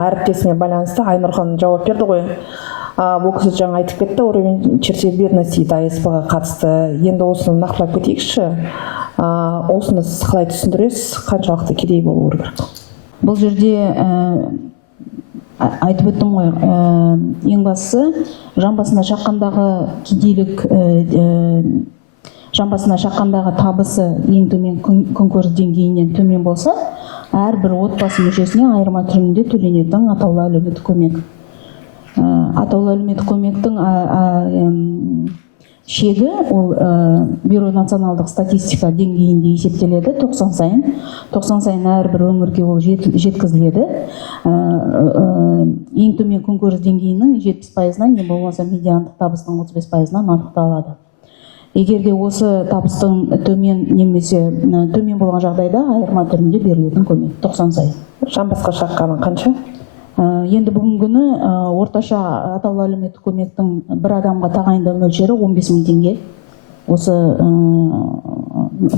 Әріптесіне байланысты Айнұрхан жауап берді ғой. Бұл кісі жаңа айтып кетті, уровень чрезмерности АСП-ға қатысты. Енді осыны нақтылап кетейікші. Осыны сіз қалай түсіндіресіз, қаншалықты кедей болу керек? Бұл жерде айтып өттім ғой, ең бастысы жан басына шаққандағы кедейлік, жан басына шаққандағы табысы ең төмен күнкөріс деңгейінен төмен болса, әрбір отбасы мүшесіне айырма түрінде төленетін атаулы әлеуметтік көмек. Атаулы әлеуметтік көмектің шегі ол Бюро националдық статистика деңгейінде есептеледі 90 сайын. 90 сайын әрбір өңірге ол жеткізіледі. Ең төмен күнкөріс деңгейінің 70%-нан, не болмаса медиандық табыстың 35%-нан анықталады. Егер де осы табыстың төмен немесе төмен болған жағдайда айырма түрінде берілетін көмек 90 сайын. Жан басқа шаққаны қанша? Енді бүгінгі күні орташа атаулы әлеуметтік көмектің бір адамға тағайындау мөлшері 15 мың теңге. Осы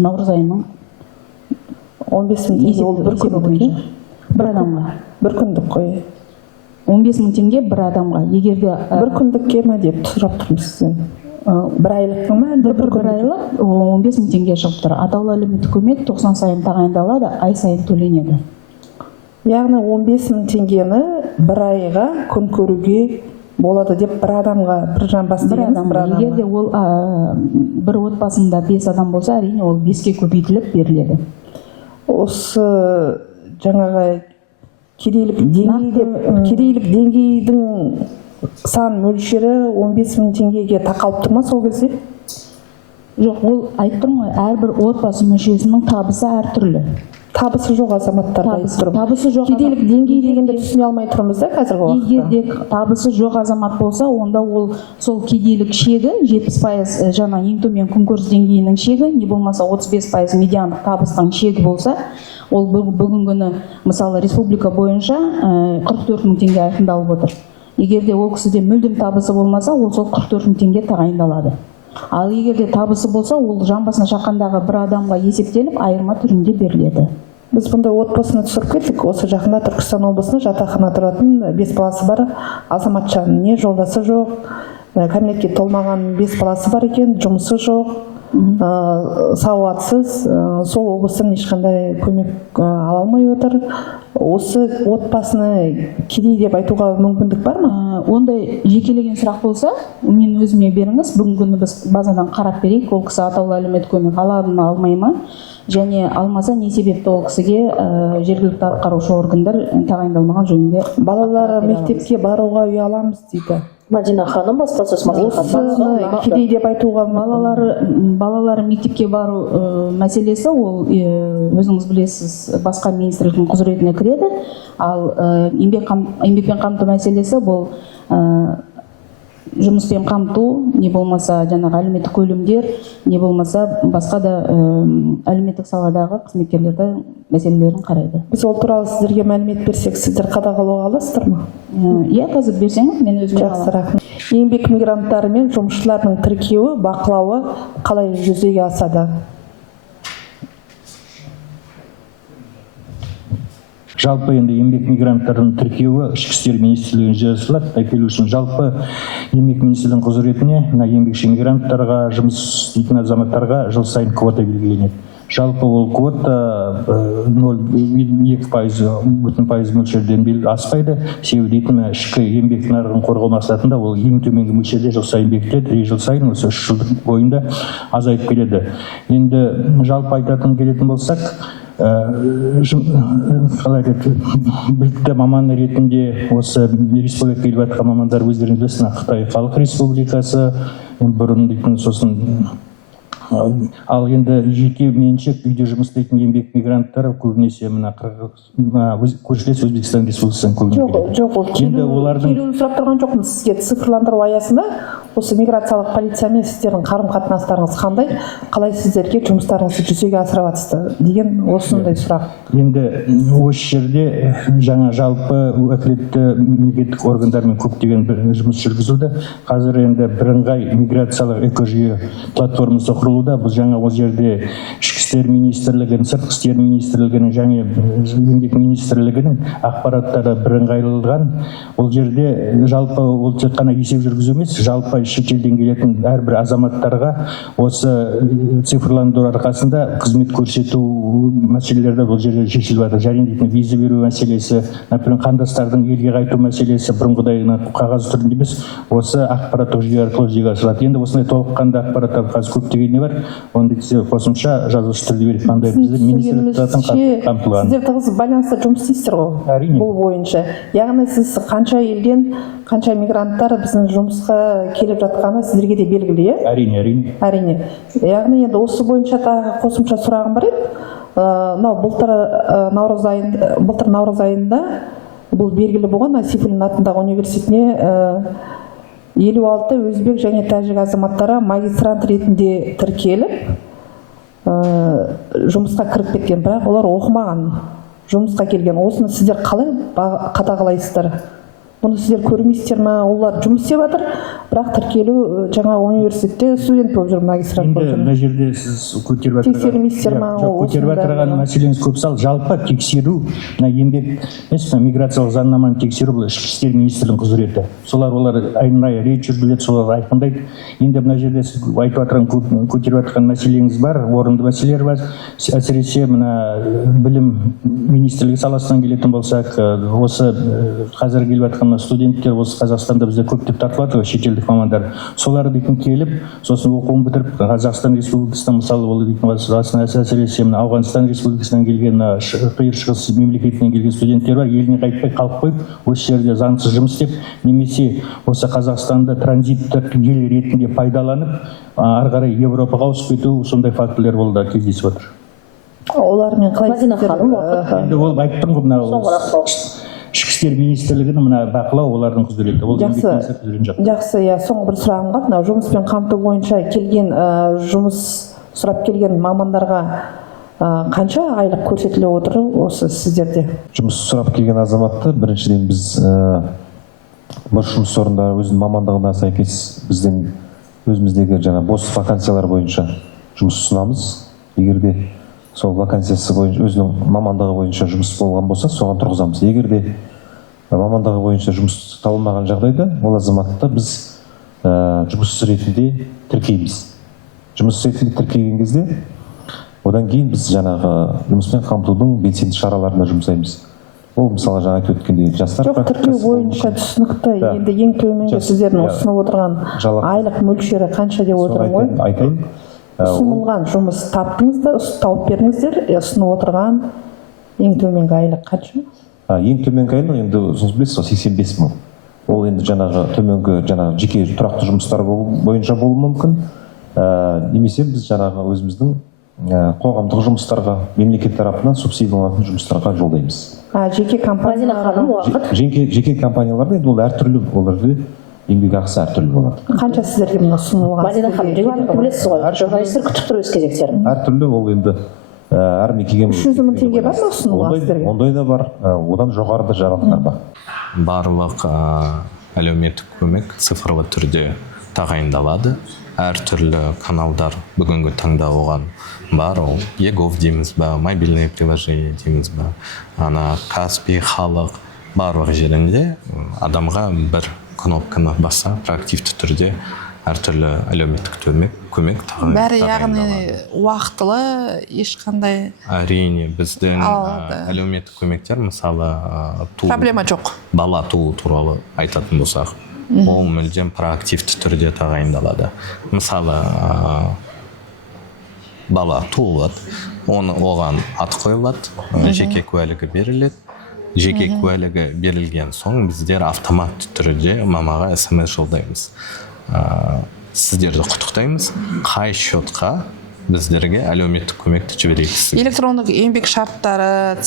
наурыз айының 15 мың теңге ол бір күндік, бір адамға. Бір күндік қой. 15 мың теңге бір адамға. Егерде бір күндікке ме деп сұрап тұрмын сізден. Бір айлық ма? Бір айлық 15 мың теңге шығып тұр. Атаулы әлеуметтік көмек 90 сайын тағайындалады, ай сайын төленеді. Яғни 15 мың теңгені бір айға күн көруге болады деп бір адамға, бір жан бас бір адамға. Егер де ол бір отбасында 5 адам болса, әрине ол 5-ке көбейтіліп беріледі. Осы жаңағы кедейлік деңгейдің сан мөлшері 15 мың теңгеге тақалып тұр ма сол кезде? Жоқ, ол айтып тұрмын ғой, әрбір отбасы мүшесінің табысы әртүрлі. Табысы жоқ азаматтарға айтып тұрмын. Табысы жоқ кедейлік деңгей дегенде түсіне алмай тұрмыз да қазіргі уақытта. Егер де табысы жоқ азамат болса, онда ол сол кедейлік шегі 70% жаңа ең төмен күнкөріс деңгейінің шегі, не болмаса 35% медиандық табыстың шегі болса, ол бүгінгі күні мысалы республика бойынша 44 мың теңге айқындалып отыр. Егер де ол кісіде мүлдем табысы болмаса, ол сол 44 мың теңге тағайындалады. Ал егер де табысы болса, ол жан басына шаққандағы бір адамға есептеліп айырма түрінде беріледі. Біз бұнда отбасына түсіріп кеттік. Осы жақында Түркістан облысында жатақхана тұратын 5 баласы бар азаматшаның не жолдасы жоқ, кәмелетке толмаған 5 баласы бар екен, жұмысы жоқ, сауатсыз, сол облыстан ешқандай көмек ала алмай отыр. Осы отбасыны кедей деп айтуға мүмкіндік бар ма? Ондай жекелеген сұрақ болса, мен өзіме беріңіз. Бүгінгі күні біз базадан қарап берейік, ол кісі атаулы әлеуметтік көмек алады ма, алмай ма? Және алмаса не себепті ол кісіге жергілікті атқарушы органдар тағайындалмаған жөнінде. Балалары мектепке баруға ұяламыз дейді. Мадина ханым баспасөз маслихатында кедей деп айтуға балалары мектепке бару мәселесі ол өзіңіз білесіз басқа министрліктің құзыретіне кіреді. Ал еңбекпен қамту мәселесі бұл жұмыспен қамту, не болмаса жаңағы әлеуметтік көлемдер, не болмаса басқа да әлеуметтік саладағы қызметкерлерді мәселелерін қарайды. Біз ол туралы сіздерге мәлімет берсек, сіздер қадағалауға аласыздар ма? Иә, қазір берсеңіз, мен өзім аламын. Еңбек мигранттары мен жұмысшылардың тіркеуі, бақылауы қалай жүзеге асады? Жалпы енді еңбек мигранттарының тіркеуі ішкі істер министрлігіне жасалады. Әкелу үшін жалпы еңбек министрлігінің құзыретіне еңбекші мигранттарға, жұмыс істейтін азаматтарға жыл сайын квота белгіленеді. Жалпы ол квота 0,2% мөлшерден аспайды. Себебі дейтін ішкі еңбек нарығын қорғау мақсатында ол ең төменгі мөлшерде жыл сайын бекітіледі. Жыл сайын осы 3 жылдық бойында азайып келеді. Енді жалпы айтатын келетін болсақ, білікті маман ретінде осы республика келіп жатқан мамандар өздеріңіз білесіз, Қытай Халық Республикасы бұрын дейтін, сосын ал енді жеке меншік үйде жұмыс істейтін еңбек мигранттар көбінесе мына көршілес Өзбекстан Республикасынан көбіне жоқ, ол келуін сұрап тұрған жоқпын. Сізге цифрландыру аясында осы миграциялық полициямен сіздердің қарым-қатынастарыңыз қандай, қалай сіздерге жұмыстарыңызды жүзеге асырып жатсыздар деген осындай сұрақ. Енді осы жерде жаңа жалпы уәкілетті мемлекеттік органдармен көптеген жұмыс жүргізілді. Қазір енді бірыңғай миграциялық экожүйе платформасы құрылуда. Бұл жаңа ол жерде ішкі істер министрлігінің, сыртқы істер министрлігінің және еңбек министрлігінің ақпараттары бірыңғайланған. Ол жерде жалпы ол тек қана есеп жүргізу емес, жалпы шетелден келетін әрбір азаматтарға осы цифрландыру арқасында қызмет көрсету мәселелері бұл жерде шешіліп жатыр. Және виза беру мәселесі, например, қандастардың елге қайту мәселесі бұрынғыдай қағаз түрінде емес, осы ақпараттық жүйе арқылы жүзеге асырылады. Енді осындай толыққанды ақпараттар қазір көптеген не бар, оны қосымша жазбаша түрде беріп қандай біздер министрліктен қамтылған. Сіздер тығыз байланыста жұмыс істейсіздер ғой. Әрине. Бұл бойынша. Яғни сіз қанша елден, қанша мигранттар біздің жұмысқа келіп жатқаны сіздерге де белгілі, иә? Әрине. Әрине. Яғни енді осы бойынша тағы қосымша сұрағым бар еді. Мынау былтыр наурыз айында бұл белгілі болған Сейфуллин атындағы университетіне 56 өзбек және тәжік азаматтары магистрант ретінде тіркеліп жұмысқа кіріп кеткен, бірақ олар оқымаған, жұмысқа келген. Осыны сіздер қалай қадағалайсыздар? Бұны сіздер көрмейсіздер ме? Олар жұмыс істеп жатыр, бірақ тіркелу жаңа университетте студент болып жүр, магистрант болып жүр. Мына жерде сіз көтеріп тексермейсіздер ме? Көтеріп отырған мәселеңіз көп. Жалпы тексеру, еңбек миграциялық заңнаманы тексеру бұл ішкі істер министрлігінің құзыреті. Олар айнымай рейд жүргізіледі, солар айқындайды. Енді мына жерде сіз айтып отырған, көтеріп отырған мәселеңіз бар, орынды мәселелер бар. Әсіресе мына білім министрлігі саласынан келетін болсақ, осы қазір келіп жатқан студенттер осы Қазақстанда бізде көптеп тартылады ғой, шетелдік мамандар. Солар дейтін келіп, сосын оқуын бітіріп, Қазақстан Республикасынан мысалы ол дейтін әсіресе Ауғанстан Республикасынан келген, қиыр шығыс мемлекетінен келген студенттер бар, еліне қайтпай қалып қойып, осы жерде заңсыз жұмыс істеп, немесе осы Қазақстанды транзиттік ел ретінде пайдаланып, ары қарай Европаға ауысып кету, сондай фактілер болды кездесіп отыр. Олармен қалай енді ол айттым ғой, мына ішкі істер министрлігінің мына бақылау олардың құзыреті. Ол жақсы, иә. Соңғы бір сұрағым бар. Мынау жұмыспен қамту бойынша келген жұмыс сұрап келген мамандарға қанша айлық көрсетіліп отыр осы сіздерде? Жұмыс сұрап келген азаматты біріншіден біз бос жұмыс орындары өзінің мамандығына сәйкес біздің өзіміздегі жаңа бос вакансиялар бойынша жұмыс ұсынамыз. Егер де сол вакансиясы бойынша өзінің мамандығы бойынша жұмыс болған болса, соған тұрғызамыз. Егер де мамандығы бойынша жұмыс табылмаған жағдайда, ол азаматты біз жұмыссыз ретінде тіркейміз. Жұмыссыз ретінде тіркеген кезде, одан кейін біз жаңағы жұмыспен қамтудың белсенді шараларына жұмсаймыз. Ол мысалы жаңа айтып өткендей жастар тіркеу бойынша түсінікті. Енді ең төменгі сіздердің ұсынып отырған айлық мөлшері қанша деп отырмын ғой? Айтайын. Ұсынылған жұмыс таптыңыздар, тауып беріңіздер, ұсынып отырған ең төменгі айлық қанша? Ең төменгі айлық енді өзіңіз білесіз ғой 85 мың. Ол енді жаңағы төменгі жеке тұрақты жұмыстар бойынша болуы мүмкін. Немесе біз жаңағы өзіміздің қоғамдық жұмыстарға, мемлекет тарапынан субсидияланатын жұмыстарға жолдаймыз. Жеке компанияларда енді ол әртүрлі, оларды еңбек ақысы әртүрлі болады. Қанша сіздерге мына ұсынылған? Мадина ханым, регламентті білесіз ғой, журналистер күтіп тұр өз кезектерін. Әртүрлі, ол енді әр мекеме 300 мың теңге бар ма ұсынылған сіздерге? Ондай да бар, одан жоғары да жарғылар бар. Барлық әлеуметтік көмек цифрлы түрде тағайындалады. Әртүрлі каналдар бүгінгі таңда оған бар. Ол Егов дейміз ба, мобильное приложение дейміз ба, Каспий, халық барлық жерінде адамға бір кнопканы баса, проактивті түрде әртүрлі әлеуметтік көмек тағайындалады. Бәрі яғни уақытылы, ешқандай әрине біздің әлеуметтік көмектер мысалы проблема жоқ. Бала туу туралы айтатын болсақ, ол мүлдем проактивті түрде тағайындалады. Мысалы бала туылады, оған ат қойылады, жеке куәлігі беріледі. Жеке куәлігі берілген соң біздер автомат түрде мамаға SMS жолдаймыз. Сіздерді құттықтаймыз. Қай счетқа біздерге әлеуметтік көмекті жіберейіксіз. Электрондық еңбек шарттары,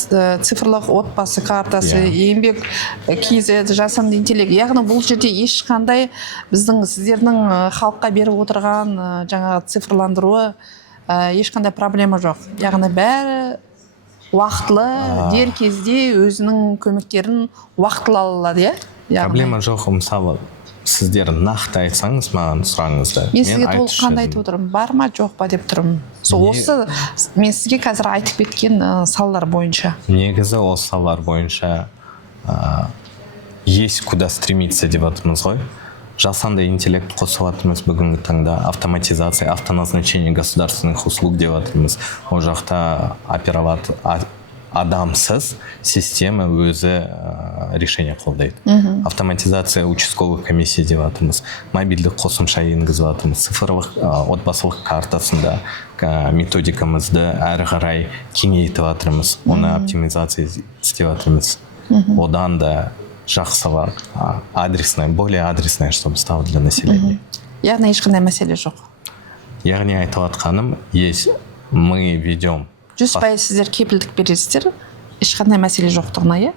цифрлық отбасы картасы, еңбек KZ, жасанды интеллект. Яғни бұл жерде ешқандай біздің сіздердің халыққа беріп отырған жаңағы цифрландыруы ешқандай проблема жоқ. Яғни бәрі уақытлы, дер кезде өзінің көмектерін уақытлы алады, иә? Проблема жоқ, мысалы сіздер нақты айтсаңыз маған сұрағыңызды. Мен сізге айтып толыққанды айтып жүрмін. отырмын, бар ма жоқ па деп тұрмын. Сол осы мен сізге қазір айтып кеткен салалар бойынша. Негізі осы салалар бойынша есть куда стремиться деп жатырмыз ғой. Жасанды интеллект қосып жатырмыз бүгінгі таңда, автоматизация, автоназначение государственных услуг деп жатырмыз. Ол жақта адамсыз система өзі решение қолдайды. Автоматизация участковых комиссия деп жатырмыз. Мобильдік қосымша енгізіп жатырмыз. Цифрлық отбасылық картасында методикамызды әрі қарай кеңейтіп жатырмыз. Оны оптимизация істеп жатырмыз. Одан да жақсылық, адресное, более адресное, чтобы стало для населения. Яғни ешқандай мәселе жоқ. Яғни айтып жатқаным, мы ведем 100% сіздер кепілдік бересіздер, ешқандай мәселе жоқтығына, иә?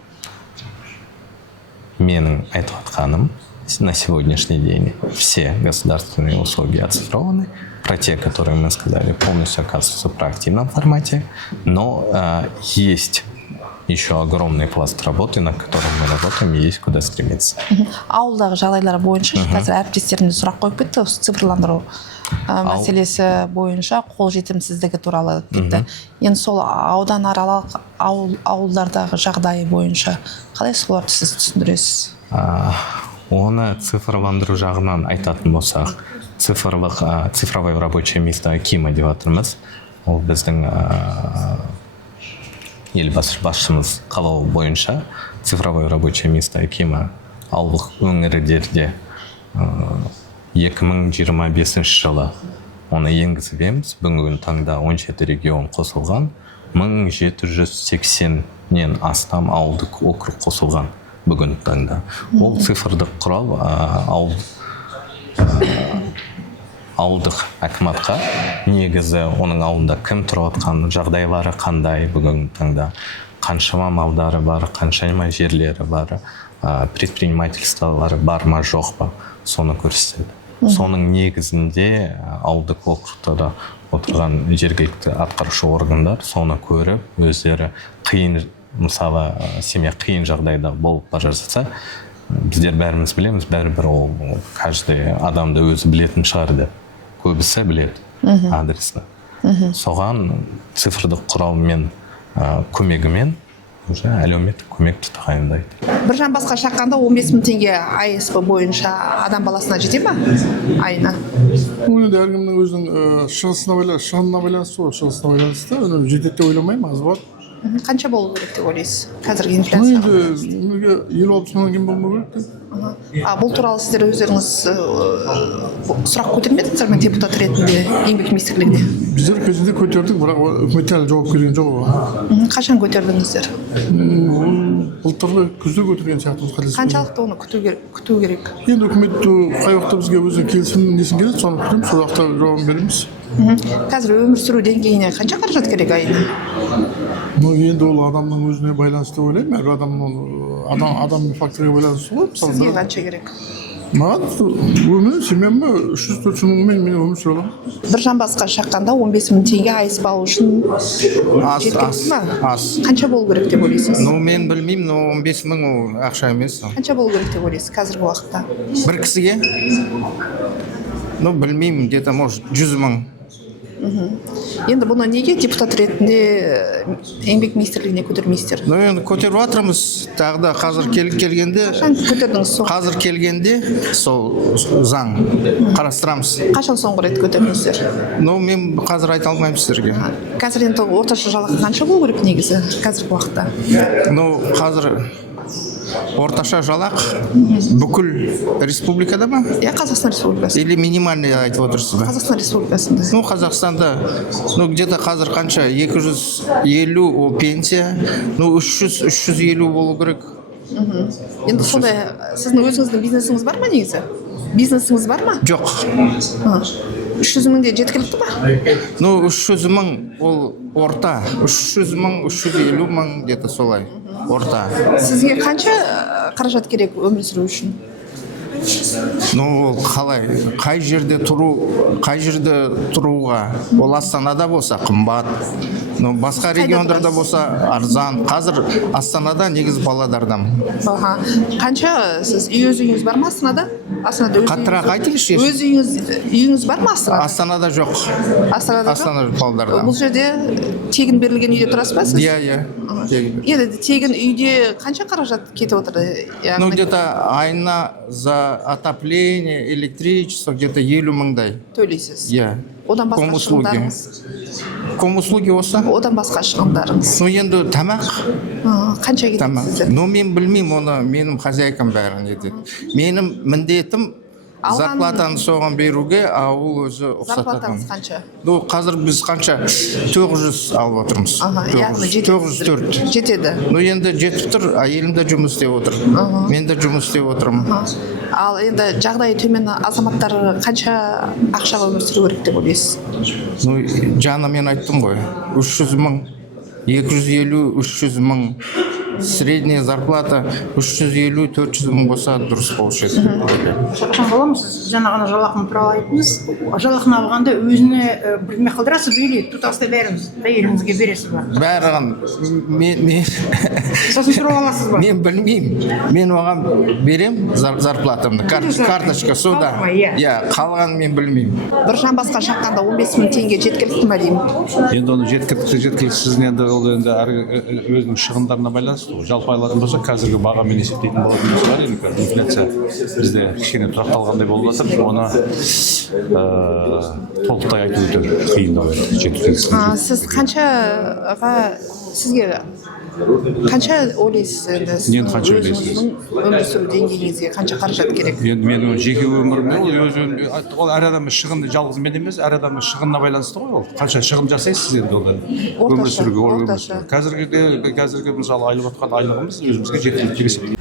Менің айтып жатқаным, на сегодняшний день все государственные услуги оцифрованы, про те, которые мы сказали, полностью оказываются в проактивном формате, но есть еще огромный пласт работы, на котором мы работаем, и есть куда стремиться. Ауылдағы жағдайлар бойынша қазір әріптестерімде сұрақ қойып кетті, осы цифрландыру мәселесі бойынша қол жетімсіздігі туралы кетті. Енді сол аудан аралық ауылдардағы жағдайы бойынша қалай соларды сіз түсіндіресіз? Оны цифрландыру жағынан айтатын болсақ, цифровое рабочее место Акима деп жатырмыз. Ол біздің елбасы басшымыз қалауы бойынша цифровое рабочее место Акима ауылдық өңірлерде 2025 жылы оны енгіземіз. Бүгінгі таңда 17 регион қосылған, 1780-нен астам ауылдық округ қосылған бүгінгі таңда. Ол цифрлық құрал ауылдық әкіматқа негізі оның ауылында кім тұрып жатқан, жағдайлары қандай бүгінгі таңда, қаншама малдары бар, қаншама жерлері бар, предпринимательстволары бар ма жоқ па, соны көрсетеді. Соның негізінде ауылдық округтарда отырған жергілікті атқарушы органдар соны көріп, өздері қиын, мысалы, семья қиын жағдайда болып бара жатса, біздер бәріміз білеміз, бәрібір ол каждый адамды өзі білетін шығар деп. Көбісі біледі адресті. Соған цифрлық құралмен көмегімен уже әлеуметтік көмекті тағайындайды. Бір жан басқа шаққанда 15 мың теңге АСП бойынша адам баласына жете ма айына? Бұл енді әркімнің өзінің шығынына байланысты ғой, шығысына байланысты. Жетеді деп ойламаймын, аз болады. Қанша болу керек деп ойлайсыз? Қазіргі инфляция. Енді 50-60 мың теңге болмау керек. Бұл туралы сіздер өздеріңіз сұрақ көтермедіңіздер ме депутат ретінде еңбек министрлігіне? Біздер кезінде көтердік, бірақ үкіметтен әлі жауап берген жоқ. Қашан көтердіңіздер? Былтырғы күзде көтерген сияқтымыз қателеспеймін. Қаншалықты оны күту керек? Енді үкімет қай уақытта бізге өзінің келісім несін келеді, соны күтеміз, сол уақытта жауабын береміз. Қазір өмір сүру деңгейіне қанша қаражат керек айына? Енді ол адамның өзіне байланысты ойлаймын. Әр адамның факторға байланысты ғой. Сізге қанша керек? Маған өмір семьяма 300-400 мыңмен мен өмір сүре аламын. Бір жан басқа шаққанда 15 мың теңге АСП алу үшін жеткілікті ма? Қанша болу керек деп ойлайсыз? Мен білмеймін, 15 мың ол ақша емес. Қанша болу керек деп ойлайсыз қазіргі уақытта? Бір кісіге? Білмеймін, где-то может 100 мың. Енді бұны неге депутат ретінде еңбек министрлігіне көтермейсіздер? Енді көтеріп жатырмыз, тағы да қазір келгенде. Қашан көтердіңіз соң? Қазір келгенде сол заң қарастырамыз. Қашан соңғы рет көтердіңіздер? Мен қазір айта алмаймын сіздерге. Қазір енді орташа жалақы қанша болу керек негізі қазіргі уақытта? Қазір орташа жалақ бүкіл республикада ма? Қазақстан Республикасы. Или минимальный айтып отырсыз ба? Қазақстан Республикасында. Қазақстанда, где-то қазір қанша? 250 пенсия, 300-350 болу керек. Енді сондай, сіздің өзіңіздің бизнесіңіз бар ма негізі? Бизнесіңіз бар ма? Жоқ. 300 мың де жеткілікті ба? 300 мың ол орта. 300 мың, 350 мың где-то солай. Орта. Сізге қанша қаражат керек өмір сүру үшін? Ну ол қалай, қай жерде тұруға, ол Астанада болса қымбат, ну басқа региондарда болса арзан. Қазір Астанада, негізі Павлодардамын. Аха. Қанша сіз өзіңіз бар ма Астанада? Астанада Қаттырақ айтыңызшы. өз үйіңіз бар ма Астанада? Астанада жоқ. Астанада жоқ? Астанада Павлодарда. Бұл жерде тегін берілген үйде тұрасыз ба сіз? Иә. Енді тегін үйде қанша қаражат кетіп отыр? Ну где-то айына за отопление, электричество где-то 50 мыңдай. Төлейсіз. Иә. Одан басқа Комуслуги. шығындарыңыз? Комуслуги болса? Одан басқа шығындарыңыз? Ну енді тамақ. Қанша кетеді Тамақ. сіздер? Ну мен білмеймін, оны менің хозяйкам бәрін етеді. Менің міндетім зарплатаны соған беруге, а ол өзі ұқсататын. Зарплатаңыз қанша? Ну қазір біз қанша 900 алып отырмыз. Яғни 904. Жетеді. Ну енді жетіп тұр, әйелім де жұмыс істеп отыр. Мен де жұмыс істеп отырмын. Ал енді жағдайы төмен азаматтар қанша ақшаға өмір сүру керек деп ойлайсыз? Ну жаңа мен айттым ғой, 300 мың, 250-300 мың. Средняя зарплата 350-400 мың болса дұрыс болушы еді. Шаңғаламын, сіз жаңа ғана жалақыны туралы айттыңыз. Жалақыны алғанда өзіне бірдеме қылдырасыз, бейли тұтастай бәріңіз әйеліңізге бересіз ба? Бәрін мен Сосын тұрып аласыз ба? мен білмеймін. Мен оған берем зарплатамды, карточка суда. Иә, қалғанын мен білмеймін. Бір жан басқа шаққанда 15 мың теңге жеткілікті ме деймін? Енді оны жеткіліксіз енді ол енді өзінің шығындарына байланысты. Жалпы алатын болса, қазіргі бағамен есептейтін болатын болса, инфляция бізде кішкене тұрақталғандай болып жатыр. Оны толықтай айту өте қиын жеткіліксіз. Сіз сізге қанша ойлайсыз енді? Енді қанша ойлайсыз? Өмір сүру деңгейіңізге қанша қаражат керек? Енді менің жеке өмірімде ол әр адамның шығыны жалғыз мен емес, әр адамның шығынына байланысты ғой ол. Қанша шығын жасайсыз енді ол өмір сүруге. Қазіргі мысалы айлап отқан айлығымыз өзімізге жеткілікті деп есептеймін.